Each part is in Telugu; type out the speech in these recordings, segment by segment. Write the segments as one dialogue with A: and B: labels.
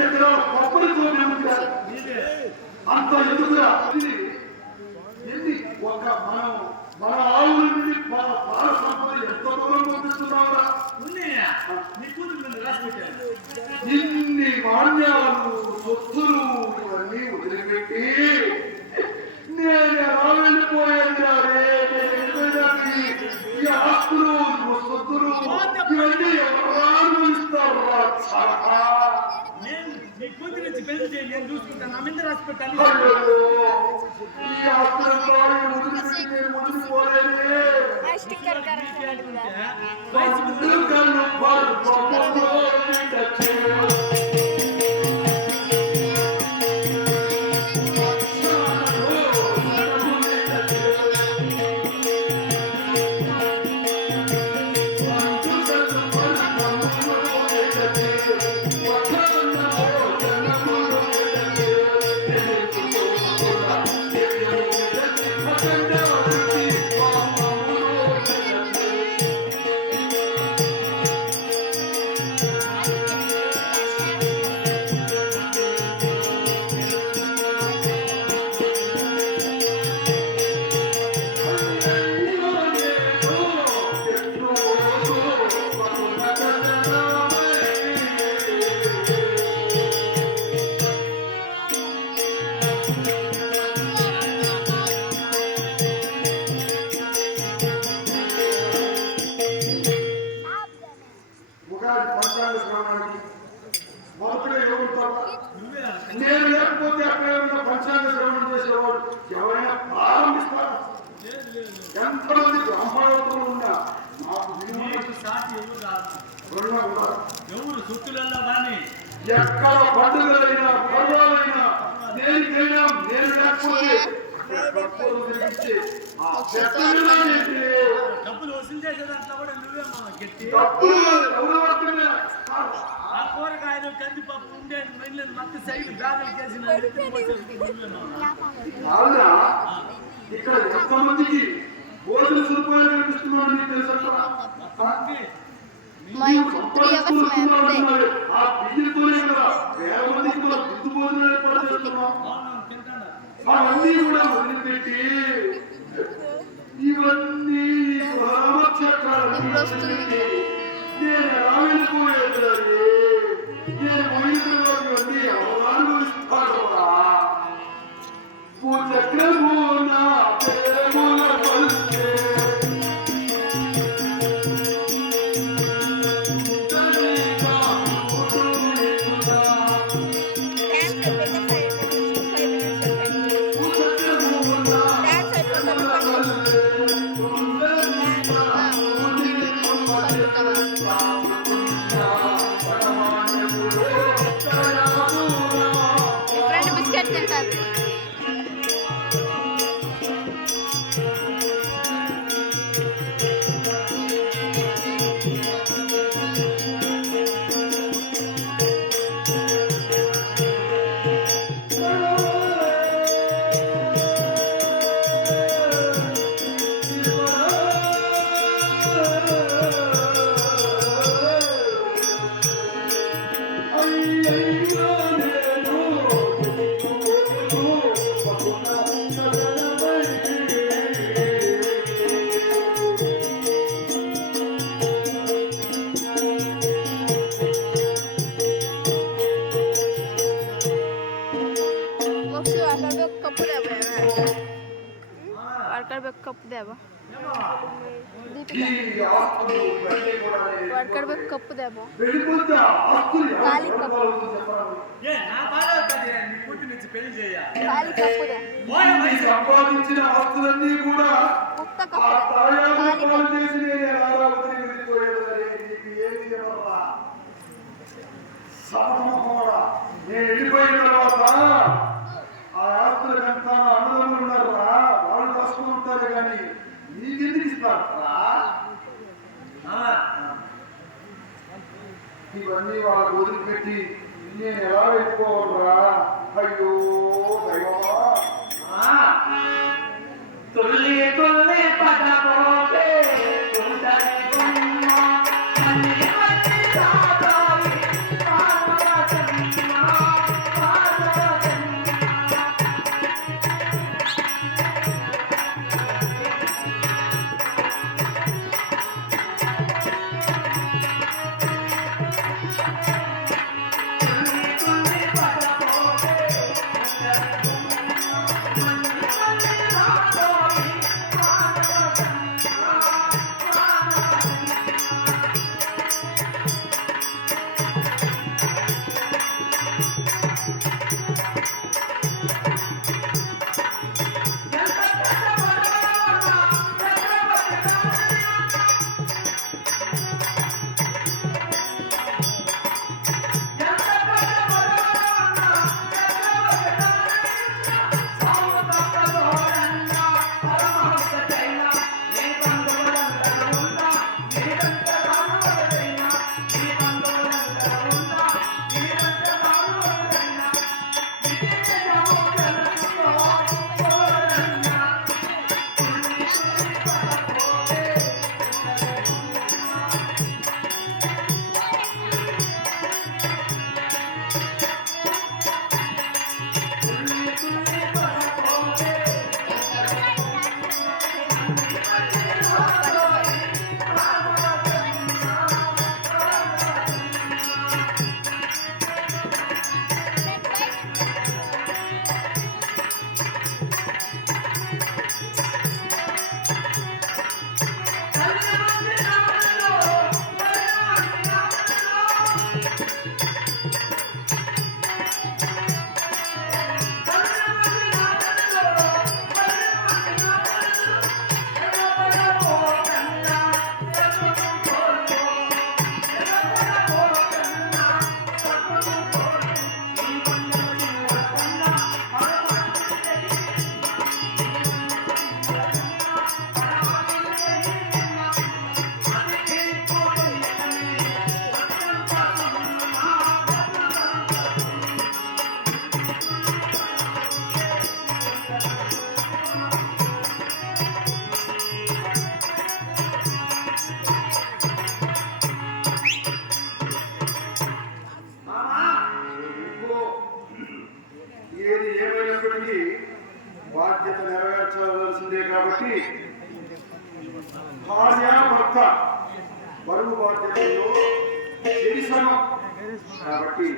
A: ఎకరాల కొబ్బరి ఉందిరా అంత ఎందుకురా ఇది ఎన్ని ఒక మనం మన ఆవుల నుండి మన పాల సంపద ఎంత దూరం పంపిస్తున్నావురా ఇన్ని మాన్యాలు సొత్తులు ఇవన్నీ వదిలిపెట్టి నేను ఎలా వెళ్ళిపోయాను. ఈ ఆస్తులు ఈ సొత్తులు ఇవన్నీ ఎవరు
B: నేను నీ కూతురు నుంచి పెళ్లి చేయి నేను చూసుకుంటాను నా మీద రాసి పెట్టాను
A: అయ్యో, ఏంటి?
B: డబ్బులు వసూలు చేసేదాంట్లో కూడా నువ్వే మా గట్టి? ఆ కూరగాయలు కందిపప్పు ఉండే మిగిలిన మొత్తం సైడ్ బ్యాగులు కేసి నా నెత్తిన పోసేది నువ్వే మామ.
A: అవునా? ఇక్కడ ఎంతమందికి భోజన సదుపాయాలు కల్పిస్తున్నాడు నీకు తెలుసా?
B: అందుకే
C: మా త్రీ అవర్స్ మేముండే
A: ఆ బియ్యంతోనే కదా. వేల మందికి కూడా విందు భోజనాలు ఏర్పాటు చేస్తున్నాం. అవన్నీ కూడా వదిలిపెట్టి ఇవన్నీ. నేను ఎలా వెళ్ళిపోయేది నేను పోయిన
C: ముక్త
A: ఆ
C: కప్పు దే
A: తాయారు
C: ఖాళీ
A: పాలు
C: కప్పు
A: చేసి నేను ఎలా వదిలి వెళ్ళిపోయేది నీకు ఏమి ఇవ్వరా సమమహోడా నేను వెళ్ళిపోయిన తర్వాత ఆ ఆస్తులకు అంతా అన్నదమ్ములు ఉన్నారా వాళ్ళు దాచుకుంటారు కానీ నీకెందుకు ఇస్తారా ఇవన్నీ వాళ్ళకు వదిలిపెట్టి నేను ఎలా వెళ్ళిపోవాలరా అయ్యో దైవమా.
B: తొల్లి తొల్లి పదపోతే
D: కాబట్టి భార్య భర్త. బరువు బాధ్యతల్లో చేశాను కాబట్టి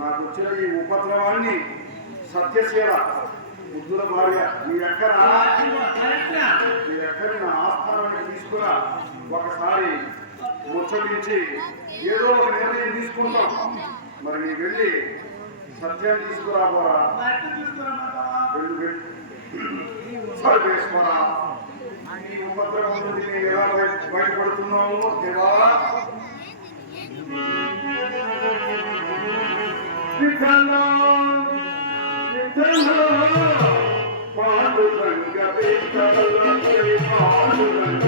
D: నాకు వచ్చిన ఈ ఉపద్రవాన్ని సత్యశీల ముద్దుల భార్య మీ ఎక్కడ మీ ఎక్కడి నా ఆస్థానానికి తీసుకురా. ఒకసారి ముచ్చటించి ఏదో ఒక నిర్ణయం తీసుకుంటాం. మరి వెళ్ళి సత్యం తీసుకురాబోరా? వెళ్ళు వెళ్ళు. సర్వేశ్వర ఈ ఉపద్రవం నుండి ఎలా బయట- దేవా విఠల రంగ పాండురంగ
A: రంగ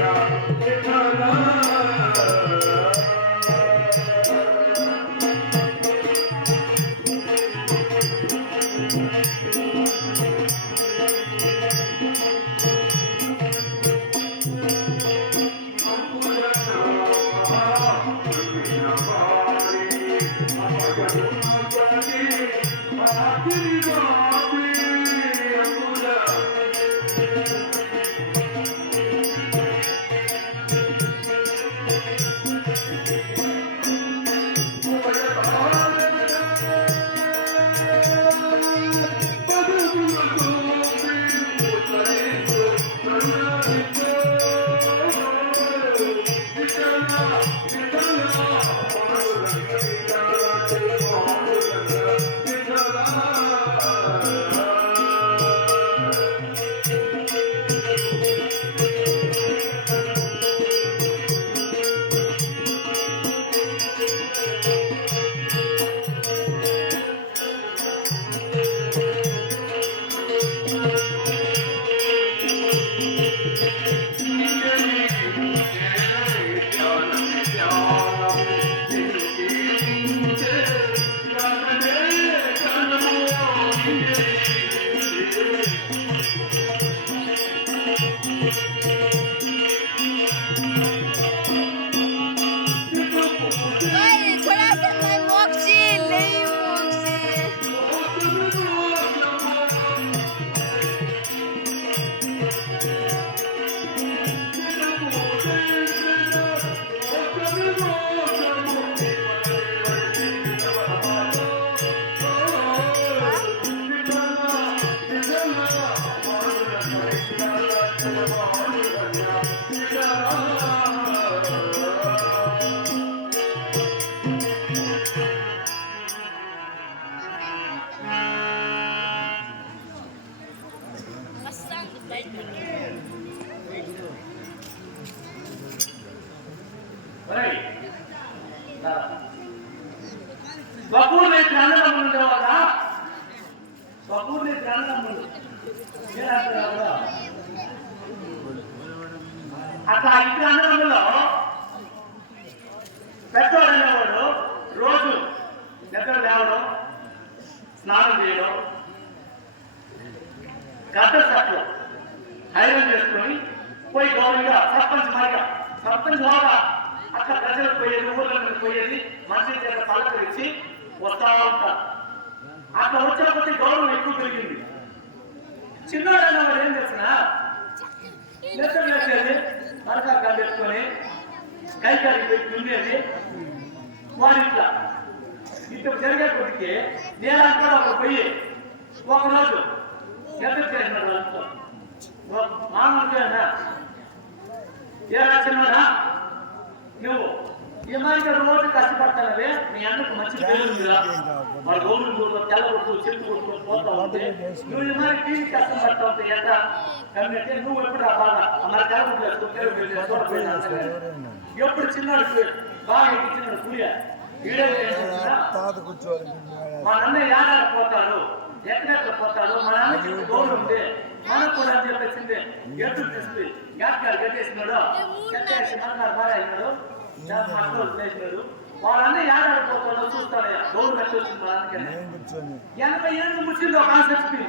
A: Yeah.
B: ఒరేయ్, రా. స్వపూర్ణ ఇద్దరు అన్నదమ్ములు ఉండేవాళ్ళ స్వపూర్ణ ఇద్దరు అన్నదమ్ములు అట్లా ఇద్దరు అన్నదమ్ములో పెద్దవాడు అనేవాడు రోజు నిద్ర లేవడం స్నానం చేయడం గద్ద సట్లు ఐరన్ చేసుకొని పోయి గౌరవంగా సర్పంచ్ మారిగా. సర్పంచ్ హోదా అక్కడ ప్రజలకు పోయేది ఊర్లకు పోయేది మనిషి చేత పలకరించి వస్తా ఉంటారు. అక్కడ వచ్చిన కొద్ది గౌరవం ఎక్కువ పెరిగింది. చిన్నవాడు అన్నవాడు ఏం చేసిన నిద్ర లేచేది మరకా కళ్ళెత్తుకొని కై కడిగి ఉండేది వాడు ఇట్లా. ఇంత జరిగే కొద్దికి నేను ఒక పోయి ఒకరోజు ఎంత చేసినాడు వాళ్ళతో మామూలుగా ఏ రాసినాడా ఈ మాదిరిగా రోజు కష్టపడతానవే నీ అన్నకు మంచి పేరు ఉందిరా వాళ్ళ గోవులు కూడా తెల్ల కొట్టు చెట్టు కొట్టుకొని పోతా ఉంటే నువ్వు ఈ మాదిరి టీవీ కష్టం పడతా ఉంటే ఎంత? నువ్వు ఎప్పుడు రా బాగా మరి తెల్ల కొట్టు వేసుకో, పేరు పెట్టి చూడకపోయినా సరే. ఎప్పుడు చిన్నాడు బాగా ఎక్కించినాడు
E: కూర్చోవాలి
B: మా నాన్న ఏడాది పోతాడు ఎక్కడెక్కడ పోతాడు మా నాన్నకి గౌరవం ఉంది. మనకు కూడా అని చెప్పేసింది. ఎదురు తీసుకుని గ్యాప్కాలు కట్టేసినాడు. కట్టేసి మన్నాడు బాగా అయినాడు పక్కన వదిలేసినారు వాళ్ళన్నీ ఏడాడిపోతారో చూస్తానే గౌరవ వచ్చింది
E: అందుకని
B: ఎనభై ఏళ్ళు ముచ్చింది ఒక ఆసక్తి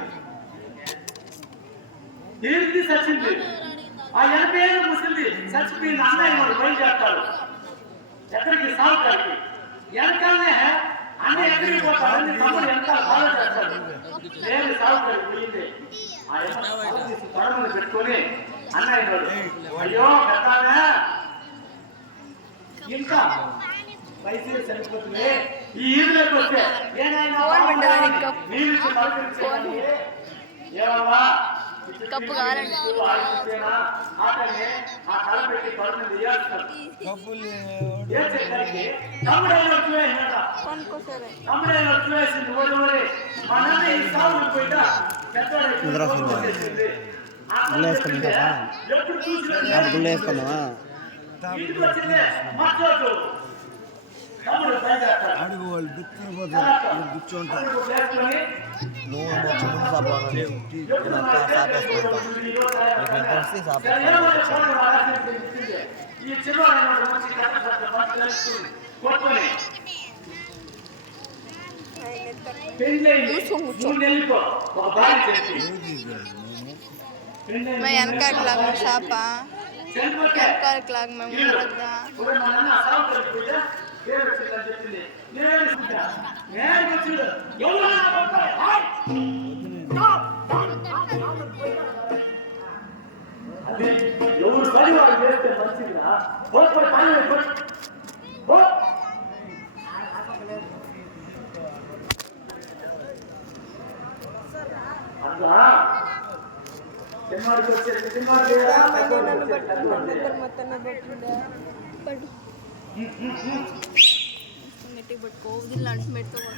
B: ఏంటి సచింది ఆ ఎనభై ఏళ్ళు ముసింది చచ్చిపోయింది అన్నయ్య వాళ్ళు బయలుదేరతాడు ఎక్కడికి సాగుతాడికి వెనకాలనే అన్న ఎక్కడికి పోతాడని తమ్ముడు వెనకాల బాగా చేస్తాడు నేను సాగుతాడు పోయింది
F: ఆ ఎమ్మ పెట్టుకొని అన్నయ్య అయ్యో పెద్దానే ఇంత వయసులో సరిపోతుంది ఈ ఈవిలోకి వస్తే
B: కప్పు. కావాలండి
E: గుళ్ళు వేసుకుందామా
F: ஆடுகோல் விற்கிற போது விற்சோன்ட்டு நூறு பட்சம் சாப்பிடுவாங்க சாப்பிட்டு சாப்பிடுவாங்க
B: మా వెనక ఇట్లా షాపా
F: ಕರ್ಕಾರಕ್ಲಾಗ ಮ್ಯಾಮ್ ಮಾಡೋದ
B: గట్టి పట్టుకో గిల్లాంటి
F: మెట్టుకో